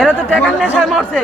এরা তো টাকার নেশায় মরছে।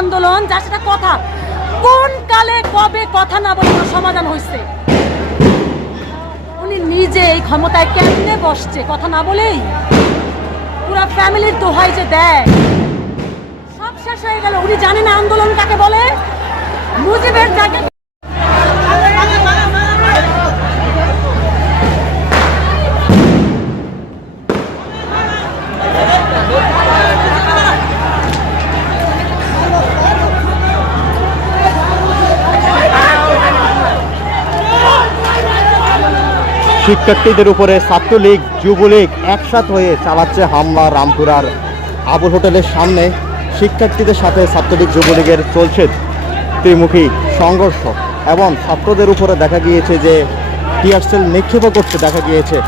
আন্দোলন যার সাথে কথা কোন কালে কবে কথা না বলে সমাধান হয়েছে। উনি নিজে এই ক্ষমতায় কেমনে বসছে কথা না বলেই, পুরা ফ্যামিলির দোহাই যে দেয়, সব শেষ হয়ে গেল। উনি জানেন না আন্দোলন কাকে বলে। মুজিবের জায়গায় শিক্ষার্থীদের উপরে ছাত্রলীগ যুবলীগ একসাথ হয়ে চালাচ্ছে হামলা। রামপুরার আবুল হোটেলের সামনে শিক্ষার্থীদের সাথে ছাত্রলীগ যুবলীগের চলছে ত্রিমুখী সংঘর্ষ এবং ছাত্রদের উপরে দেখা গিয়েছে যে টিয়ার সেল নিক্ষেপও করতে দেখা গিয়েছে।